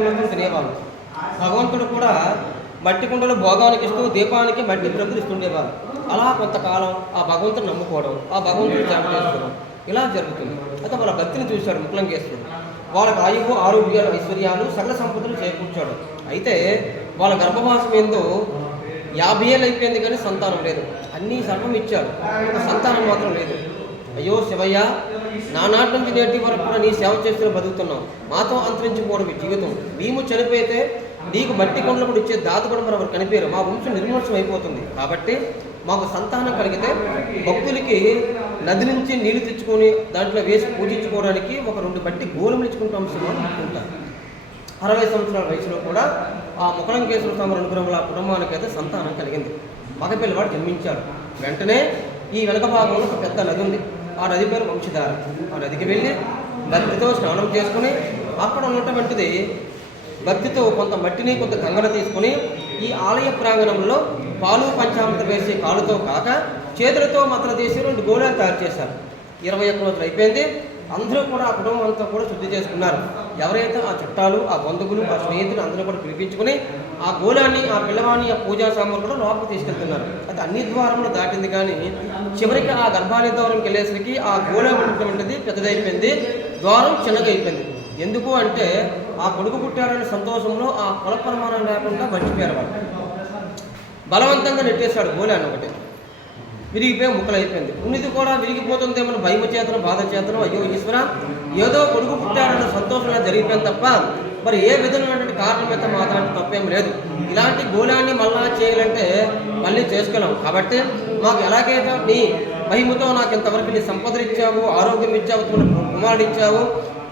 కుండలతో తినేవాళ్ళు. భగవంతుడు కూడా మట్టి కుండలు భోగానికి ఇస్తూ దీపానికి మట్టి ప్రజలు ఇస్తుండేవారు అలా కొంతకాలం ఆ భగవంతుని నమ్ముకోవడం ఆ భగవంతుని సేవ చేసుకోవడం ఇలా జరుగుతుంది. అయితే వాళ్ళ భక్తిని చూశాడు ముకులంకేశ్వరుడు. వాళ్ళకి ఆయువు ఆరోగ్యాలు ఐశ్వర్యాలు సకల సంపదలు చేకూర్చాడు. అయితే వాళ్ళ గర్భవాసం ఏందో యాభై ఏళ్ళు అయిపోయింది కానీ సంతానం లేదు. అన్నీ సర్వం ఇచ్చాడు. సంతానం మాత్రం లేదు. అయ్యో శివయ్య నానాటి నుంచి నేటి వరకు కూడా నీ సేవ చేస్తూ బతుకుతున్నాం మాతో అంతరించిపోవడం ఈ జీవితం. మేము చనిపోయితే నీకు మట్టి కొండలప్పుడు ఇచ్చే దాత కూడా మనం ఎవరు మా వంశం నిర్మూలనం అయిపోతుంది. కాబట్టి మాకు సంతానం కలిగితే భక్తులకి నది నుంచి నీళ్ళు తెచ్చుకొని దాంట్లో వేసి పూజించుకోవడానికి ఒక రెండు బట్టి గోళం ఇచ్చుకుంటాం సినిమా అనుకుంటారు అరవై సంవత్సరాల వయసులో కూడా ఆ ముఖలంకేశ్వర స్వామి అనుగ్రహంలో ఆ కుటుంబానికి అయితే సంతానం కలిగింది. మగ పిల్లవాడు జన్మించాడు. వెంటనే ఈ వెనక భాగంలో ఒక పెద్ద నది ఉంది. ఆ నది పేరు వంశధార. ఆ నదికి వెళ్ళి భక్తితో స్నానం చేసుకుని అక్కడ ఉన్నటువంటిది భక్తితో కొంత మట్టిని కొంత గంగన తీసుకుని ఈ ఆలయ ప్రాంగణంలో పాలు పంచామృతం వేసి కాలుతో కాక చేతులతో మాత్రం తీసి రెండు గోళాలు తయారు చేశారు. ఇరవై ఒక్క రోజులు అయిపోయింది. అందరూ కూడా ఆ కుటుంబం అంతా కూడా శుద్ధి చేసుకున్నారు. ఎవరైతే ఆ చుట్టాలు ఆ బంధువులు ఆ స్నేహితులు అందరూ కూడా పిలిపించుకుని ఆ గోళాన్ని ఆ పిల్లవాణి ఆ పూజా సామాన్లు కూడా లోపలికి తీసుకెళ్తున్నారు. అది అన్ని ద్వారంలో దాటింది కానీ చివరికి ఆ గర్భాలయ ద్వారంకి వెళ్ళేసరికి ఆ గోళం ఉన్నటువంటిది పెద్దదైపోయింది. ద్వారం చిన్నగా అయిపోయింది ఎందుకు అంటే ఆ కొడుకు పుట్టారనే సంతోషంలో ఆ కుల ప్రమాణం లేకుండా మర్చిపోయారు వాళ్ళు. బలవంతంగా నెట్టేశాడు గోళాన్ని ఒకటి. విరిగిపోయి ముక్కలు అయిపోయింది. ఉన్నది కూడా విరిగిపోతుందేమో భయము చేతను బాధ చేతను అయ్యో ఈశ్వర ఏదో కొడుకు పుట్టాడన్న సంతోషంగా జరిగిపోయింది తప్ప మరి ఏ విధమైనటువంటి కారణం అయితే మా దాంట్లో తప్పేం లేదు. ఇలాంటి గోళాన్ని మళ్ళా చేయాలంటే మళ్ళీ చేసుకోలేం కాబట్టి మాకు ఎలాగైతే నీ మహిమతో నాకు ఇంతవరకు నీ సంపదలు ఇచ్చావు ఆరోగ్యం ఇచ్చావు కుమారుడు ఇచ్చావు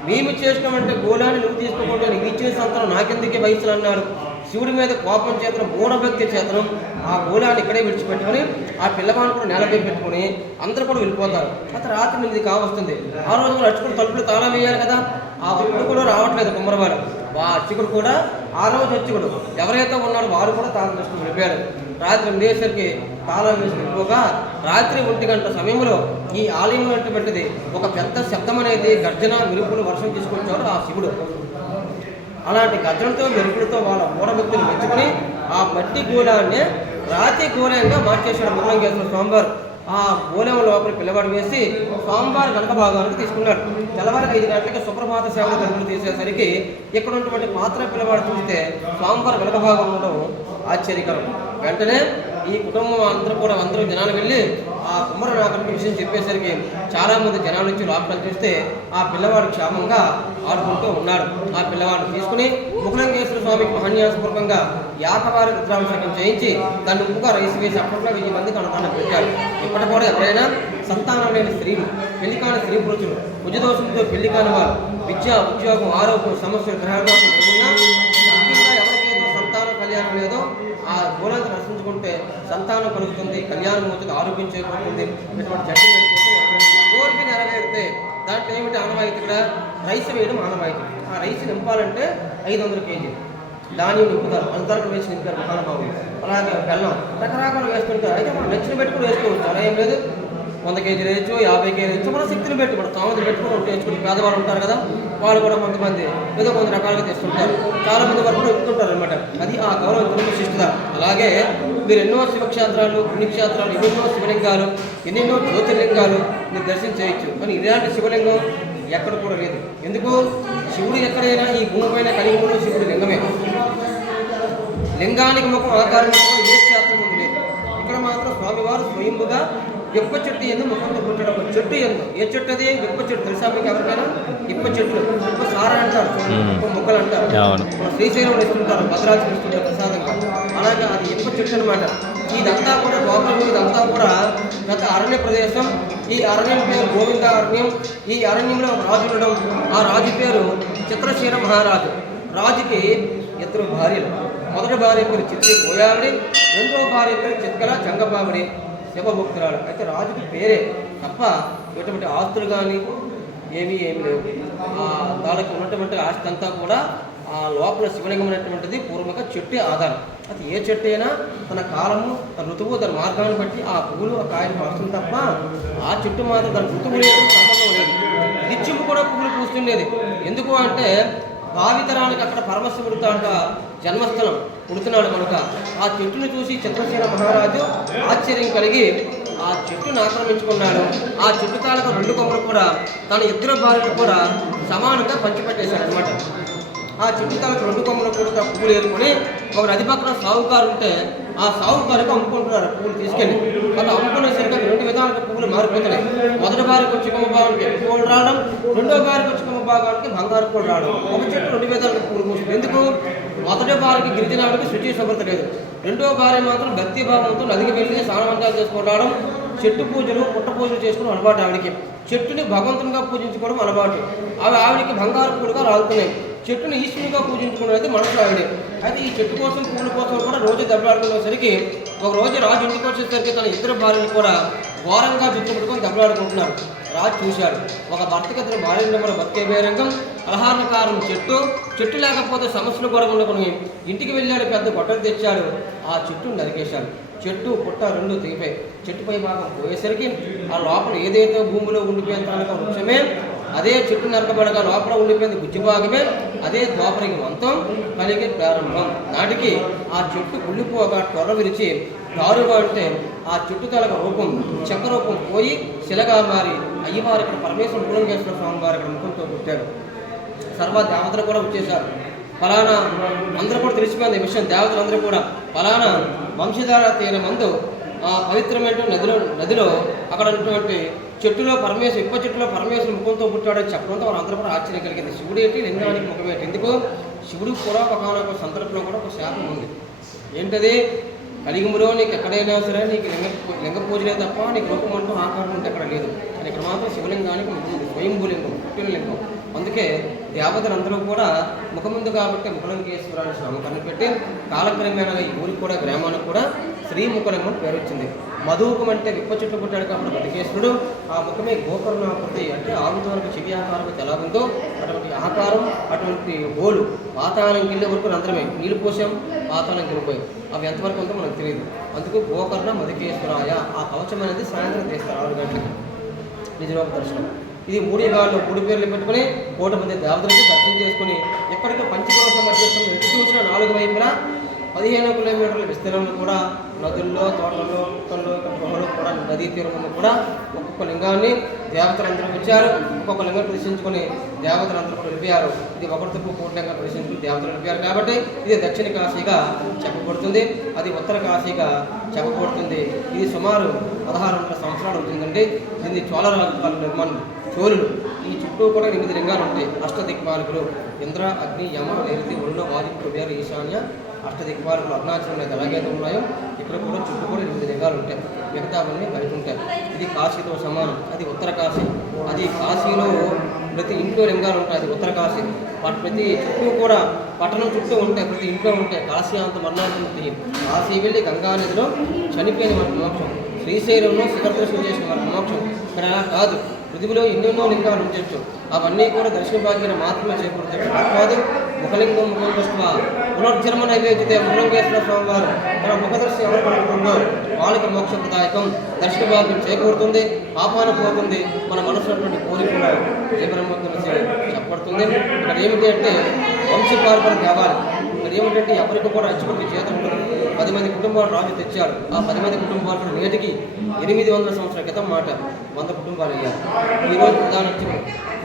మేము చేసినామంటే గోళాన్ని నువ్వు తీసుకోకుండా నీకు ఇచ్చే సంతానం నాకెందుకే వయసులు అన్నారు? శివుడి మీద కోపం చేతను మూఢభక్తి చేతను ఆ గోళాన్ని ఇక్కడే విడిచిపెట్టుకొని ఆ పిల్లవాడిని కూడా నేలపై పెట్టుకొని అందరూ కూడా వెళ్ళిపోతారు. అతను రాత్రి ఎనిమిది కావస్తుంది. ఆ రోజు అర్చకుడు తలుపులు తాళం వేయాలి కదా? ఆ అప్పుడు కూడా రావట్లేదు కుమ్మరవారు. ఆ అర్చకుడు కూడా ఆ రోజు అర్చకుడు ఎవరైతే ఉన్నారో వారు కూడా తాళం తీసుకుని వెళ్ళిపోయారు. రాత్రి ఉండేసరికి తాళం వేసి వెళ్ళిపోగా రాత్రి ఒంటి గంట సమయంలో ఈ ఆలయం అనేటువంటిది ఒక పెద్ద శబ్దం అనేది గర్జన మెరుపులు వర్షం తీసుకొచ్చాడు ఆ శివుడు. అలాంటి గజ్జలతో మెరుపులతో వాళ్ళ మూఢభక్తులు మెచ్చుకొని ఆ మట్టి గూడాన్ని రాతి గోళంగా మార్చేశాడు మురళంగేశ్వర స్వామివారు. ఆ గోలెం లోపల పిల్లవాడు వేసి స్వామివారి కనక భాగానికి తీసుకున్నాడు. తెల్లవారికి ఐదు గంటలకి సుప్రభాత సేవలు కనుకలు తీసేసరికి ఇక్కడ ఉన్నటువంటి పాత్ర పిల్లవాడు చూస్తే స్వామివారి వెనక భాగం ఉండడం ఆశ్చర్యకరం. వెంటనే ఈ కుటుంబం అందరూ కూడా అందరూ జనాలు వెళ్ళి ఆ కుమ్మరనాథుడికి విషయం చెప్పేసరికి చాలామంది జనాల జనాలు వచ్చి లోపల చూస్తే ఆ పిల్లవాడు క్షేమంగా ఆడుకుంటూ ఉన్నాడు. ఆ పిల్లవాడిని తీసుకుని ముఖలంకేశ్వర స్వామికి మహన్యాసపూర్వకంగా యాకవారి రుద్రాభిషేకం చేయించి దాన్ని ఉప్పుగా రైస్ వేసి అప్పట్లో వెయ్యి మందికి అనుదానం పెట్టారు ఇప్పటి కూడా ఎవరైనా సంతానం లేని స్త్రీలు పెళ్ళి కాని స్త్రీ పురుషులు ఉజదోషంతో పెళ్ళి కాని వారు విద్య ఉద్యోగం ఆరోగ్యం సమస్యలు గ్రహదోషం సంతానం లేదో ఆ గోళాన్ని రచించుకుంటే సంతానం కలుగుతుంది కళ్యాణం అవుతుంది ఆరోగ్యం చేకూరుతుంది ఇటువంటి జడ్జి కోరిక నెరవేరితే దాంట్లో ఏమిటి ఆనవాయితీ ఇక్కడ? రైస్ వేయడం ఆనవాయితీ. ఆ రైస్ నింపాలంటే ఐదు వందల కేజీ. ధాన్యం నింపుతారు. అంతరకు వేసి నింపారు మహానుభావులు. అలాగే బెల్లం. రకరకాలు వేసుకుంటారు అయితే మనం నచ్చిన పెట్టుకుని వేసుకోవచ్చు. అలా ఏం లేదు. వంద కేజీలు వేయచ్చు యాభై కేజీలు వేయచ్చు మన శక్తిని పెట్టి మన పెట్టుకుని ఉంటే పేదవారు పేదవాళ్ళు ఉంటారు కదా వాళ్ళు కూడా కొంతమంది ఏదో కొంత రకాలుగా తెస్తుంటారు. చాలా మంది వరకు ఎక్కుతుంటారు అనమాట అది ఆ గౌరవం కుటుంబ శిష్టుద అలాగే మీరు ఎన్నో శివక్షేత్రాలు పుణ్యక్షేత్రాలు ఎన్నెన్నో శివలింగాలు ఎన్నెన్నో జ్యోతిర్లింగాలు మీరు దర్శనం చేయొచ్చు. కానీ ఇలాంటి శివలింగం ఎక్కడ కూడా లేదు. ఎందుకు? శివుడు ఎక్కడైనా ఈ భూమిపైన కలిగిన శివుడు లింగమే. లింగానికి ముఖం ఆకారం ఏ క్షేత్రం ఉంది లేదు. ఇక్కడ మాత్రం స్వామివారు స్వయంగా ఇప్ప చెట్టు ఎందు ముఖంతో పుట్టడం ఒక చెట్టు ఎందు. ఏ చెట్టు అది? ఇప్ప చెట్టు. తెలుసా మీకు ఎవరికైనా? ఇప్ప చెట్లు ఇప్ప సార అంటారు. ఇప్ప మొక్కలు అంటారు. శ్రీశైలం ఇస్తుంటారు భద్రాచలం ఇస్తుంటారు ప్రసాదంగా. అలాగే అది ఇప్ప చెట్టు అనమాట ఇదంతా కూడా లోపల ఇదంతా కూడా గత అరణ్య ప్రదేశం. ఈ అరణ్యం పేరు గోవింద అరణ్యం. ఈ అరణ్యంలో ఒక రాజు ఉండడం. ఆ రాజు పేరు చిత్రశీల మహారాజు. రాజుకి ఇద్దరు భార్యలు. మొదటి భార్య పేరు చిత్రి గోయావిడి రెండో భార్య పేరు చిత్కల చంగబావిడి శివభక్తురాలు. అయితే రాజుకి పేరే. తప్ప ఎటువంటి ఆస్తులు కానీ ఏమీ ఏమి లేవు. దానికి ఉన్నటువంటి ఆస్తి అంతా కూడా ఆ లోపల శివలింగం అనేటువంటిది పూర్వక చెట్టే ఆధారం. అది ఏ చెట్టు అయినా తన కాలము తన ఋతువు తన మార్గాన్ని బట్టి ఆ పువ్వులు ఆ కాయలు మారుతుంది తప్ప ఆ చెట్టు మాత్రం తన ఋతువు లేదు సంబంధం లేదు. నిత్యం కూడా పువ్వులు పూస్తుండేది. ఎందుకు అంటే భావితరానికి అక్కడ పరమశివుడు అంట జన్మస్థలం పుడుతున్నాడు కనుక ఆ చెట్టును చూసి చంద్రసేన మహారాజు ఆశ్చర్యం కలిగి ఆ చెట్టును ఆక్రమించుకున్నాడు. ఆ చెట్టు తాలక రెండు కొమ్మలు కూడా తన ఇద్దరు భార్యలు కూడా సమానంగా పంచిపెట్టేశాడు అనమాట ఆ చెట్టు తాలూకు రెండు కొమ్మలు కూడా పువ్వులు ఏరుకొని ఒక నది పక్కన సాగుకారు ఉంటే ఆ సాగుకారుకు అమ్ముకుంటున్నారు పువ్వులు తీసుకెళ్ళి. అలా అమ్ముకునేసరికి రెండు విధాలుగా పువ్వులు మారిపోతున్నాయి. మొదటి భార్యకు వచ్చి కొమ్మ భాగానికి పువ్వులు రావడం రెండో భార్యకు వచ్చి కొమ్మ భాగానికి బంగారు కూడా రావడం ఒక చెట్టు రెండు విధాలుగా పూలు పూస్తుంది ఎందుకు? మొదటి భార్యకి గిరిజనాడికి శుచి శుభ్రత లేదు. రెండో భార్య మాత్రం భక్తి భావంతో నదికి వెళ్ళి స్నానవంతాలు చేసుకొని రావడం చెట్టు పూజలు పుట్ట పూజలు చేసుకోవడం అలవాటు ఆవిడికి. చెట్టుని భగవంతునిగా పూజించుకోవడం అలవాటు. అవి ఆవిడికి బంగారు పూలుగా రాలుతున్నాయి. చెట్టుని ఈశ్వరునిగా పూజించుకోవడం అయితే మనసు ఆవిడే. అయితే ఈ చెట్టు కోసం పూల కోసం కూడా రోజు దెబ్బలాడుకునేసరికి ఒక రోజు రాజు ఇంటికి వచ్చేసరికి తన ఇద్దరు భార్యలు కూడా ఘోరంగా జుట్టు పట్టుకొని దెబ్బలాడుకుంటున్నారు రాజు చూశాడు. ఒక భర్తకి అతను భార్య మన బతికే బేరంగం అలహారకారం చెట్టు చెట్టు లేకపోతే సమస్యలు కూడా ఉండకుని ఇంటికి వెళ్ళాడు పెద్ద గొట్టలు తెచ్చాడు. ఆ చెట్టును నరికేశాడు. చెట్టు పుట్ట రెండు తెగిపోయి చెట్టుపై భాగం పోయేసరికి ఆ లోపల ఏదైతే భూమిలో ఉండిపోయిన వృక్షమే అదే చెట్టు నరకబడగా లోపల ఉండిపోయింది గుజ్జు భాగమే అదే ద్వాపరికి వంతం కలిగే ప్రారంభం. నాటికి ఆ చెట్టు కుళ్ళిపోగా త్వర విరిచి గారుగా అంటే ఆ చెట్టు రూపం చెక్క రూపం పోయి శిలగా మారి అయ్యవారు ఇక్కడ పరమేశ్వర మూలంగేశ్వర స్వామి వారు ఇక్కడ ముఖంతో పుట్టారు. సర్వ దేవతలు కూడా వచ్చేశారు ఫలానా అందరూ కూడా తెలిసిపోయింది ఈ విషయం. దేవతలు అందరూ కూడా ఫలానా వంశధార తీర మందు ఆ పవిత్రమైన నదిలో నదిలో అక్కడ ఉన్నటువంటి చెట్టులో పరమేశ్వరం ఇప్ప చెట్టులో పరమేశ్వర ముఖంతో పుట్టాడని చెప్పడంతో వారందరూ కూడా ఆశ్చర్యం కలిగింది. శివుడు ఏంటి? లింగానికి ముఖమేంటి? ఎందుకు? శివుడు కూడా ఒకనొక సందర్భంలో కూడా ఒక శాపం ఉంది. ఏంటది? కలియుగంలో నీకు ఎక్కడైనా సరే నీకు లింగ లింగ పూజలే తప్ప నీకు రూపం అంటూ ఆకారం అంటే ఎక్కడ లేదు. కానీ ఇక్కడ మాత్రం శివలింగానికి ముఖం ఉంది స్వయంభూలింగం పుట్టిన లింగం అందుకే దేవతలందరూ కూడా ముఖముందు కాబట్టి ముఖలింగేశ్వరాన్ని నామకరణం పెట్టి కాలక్రమేణా ఈ ఊరికి కూడా గ్రామానికి కూడా శ్రీముఖలింగం పేరు వచ్చింది మధువుకం అంటే విప్ప చెట్లు పుట్టాడు కాబట్టి బతికేశ్వరుడు. ఆ ముఖమే గోకర్ణాకృతి. అంటే ఆవుతో చెవి ఆకారం ఎలా ఉందో అటువంటి ఆకారం అటువంటి హోలు పాతాళం కింద వరకు రంధ్రమే. నీళ్ళు పోసాం పాతాళం కిందిపోయి అవి ఎంతవరకు ఉందో మనకు తెలియదు అందుకు గోకర్ణ మధుకేశ్వరాయ. ఆ కవచం అనేది సాయంత్రం తీస్తారు ఆరు గంటలకు. నిజరూప దర్శనం. ఇది మూడు యుగాల్లో మూడు పేర్లు పెట్టుకుని కోట మంది దేవతలకి దర్శనం చేసుకుని ఎప్పటికీ పంచకోశం మధ్యస్థం ఎటు చూసిన నాలుగు వైపులా పదిహేను కిలోమీటర్ల విస్తీర్ణంలో కూడా నదుల్లో తోటల్లో పుట్టల్లో గుహలు కూడా నదీ తీరంలో కూడా ఒక్కొక్క లింగాన్ని దేవతలందరూ వచ్చారు ఒక్కొక్క లింగం ప్రదర్శించుకొని దేవతలందరూ కూడా నిలిపారు. ఇది ఒకరి పూర్ణంగా ప్రదర్శించుకుని దేవతలు నిలిపారు కాబట్టి ఇది దక్షిణ కాశీగా చెప్పబడుతుంది. అది ఉత్తర కాశీగా చెప్పబడుతుంది. ఇది సుమారు పదహారు వందల సంవత్సరాలు అవుతుందండి. దీన్ని చోళ నిర్మాణం చోళులు. ఈ చుట్టూ కూడా ఎనిమిది లింగాలు ఉంటాయి అష్టదిక్పాలకులు. ఇంద్ర అగ్ని యమ నైరుతి వరుణ ఆదిత్య ఈశాన్య అష్ట అష్టదిక్పాలకులు అరుణాచలం అనేది ఎలాగైతే ఉన్నాయో ఇక్కడ కూడా చుట్టూ కూడా ఎనిమిది లింగాలు ఉంటాయి మిగతావన్నీ బయట ఉంటాయి ఇది కాశీతో సమానం అది ఉత్తర కాశీ అది కాశీలో ప్రతి ఇంట్లో లింగాలు ఉంటాయి అది ఉత్తర కాశీ ప్రతి చుట్టూ కూడా పట్టణం చుట్టూ ఉంటాయి ప్రతి ఇంట్లో ఉంటాయి కాశీ అంత మరణాంతి కాశీ వెళ్ళి గంగా నదిలో చనిపోయిన వారి మోక్షం శ్రీశైలంలో శిఖరదర్శనం చేసిన వారి మోక్షం ఇక్కడ అలా కాదు పృథివిలో ఎన్నెన్నో లింగాలు ఉంచవచ్చు అవన్నీ కూడా దర్శన భాగ్యం మాత్రమే చేకూరుతాయి కాదు ముఖలింగం ముఖం దృష్ట పునర్జన్మ నైవేద్యతే ముఖలింగేశ్వర స్వామి వారు తన ముఖదర్శి ఎవరు పడుతుందో వాళ్ళకి మోక్షప్రదాయకం దర్శన భాగ్యం చేకూరుతుంది పాపాన పోతుంది మన మనసున్నటువంటి కోరిక కూడా చెప్పబడుతుంది. ఇక్కడ ఏమిటి అంటే వంశపారపర దేవాలి ఇక్కడ ఏమిటంటే ఎవరికి కూడా అచ్చుకుంటే చేత ఉంటుంది పది మంది కుటుంబాలు రాజు తెచ్చారు. ఆ పది మంది కుటుంబాలు నేటికి ఎనిమిది వందల సంవత్సరాల క్రితం మాట వంద కుటుంబాలు అయ్యారు. ఈ రోజు ప్రధాన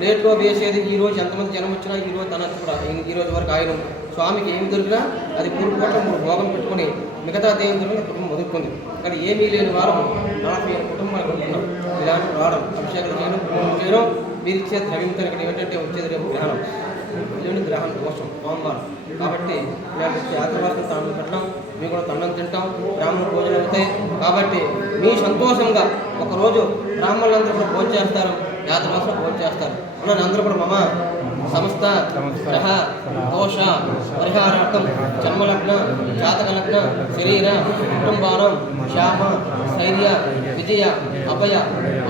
నేట్లో వేసేది ఈరోజు ఎంతమంది జనం వచ్చినా ఈ రోజు తన కూడా ఈరోజు ఈ రోజు వరకు ఆయన స్వామికి ఏమి దొరికినా అది మూడు పూట మూడు భోగం పెట్టుకుని మిగతా దేవుని కుటుంబం వదులుకుంది. కానీ ఏమీ లేని వారం నలభై కుటుంబాలు ఉంటున్నాం ఇలాంటి వారం అభిషేకం చేయడం పూజలు చేయడం మీరు ఇచ్చే ద్రవ్యంతో ఇక్కడ వచ్చేది రేపు గ్రహణం. లేని గ్రహణ దోషం? సోమవారం. కాబట్టి ఇలాంటి యాత్రవాసం తాను పెట్టడం మేము కూడా తండం తింటాం బ్రాహ్మణ భోజనం అవుతాయి కాబట్టి మీ సంతోషంగా ఒకరోజు బ్రాహ్మణులందరూ కూడా భోజనం చేస్తారు యాత్రవాసం భోజనం చేస్తారు. ఉన్నాను అందరూ కూడా మమ్మ సంస్థ గ్రహ దోష పరిహారార్థం జన్మలగ్న జాతకలగ్న శరీర కుటుంబానం శాప స్థైర్య విజయ అభయ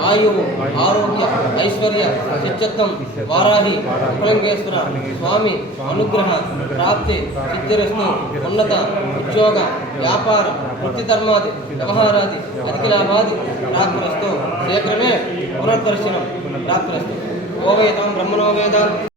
ఆయువు ఆరోగ్య ఐశ్వర్య చిత్తత్వం వారాహి కులంగేశ్వర స్వామి అనుగ్రహ ప్రాప్తి సిద్ధిరస్తు ఉన్నత ఉద్యోగ వ్యాపార వృత్తి ధర్మాది వ్యవహారాది అధిక లాభాది ప్రాప్తిరస్తు శీఘ్రమే పునర్దర్శనం ప్రాప్తిరస్తు. బ్రహ్మణో వేదాం.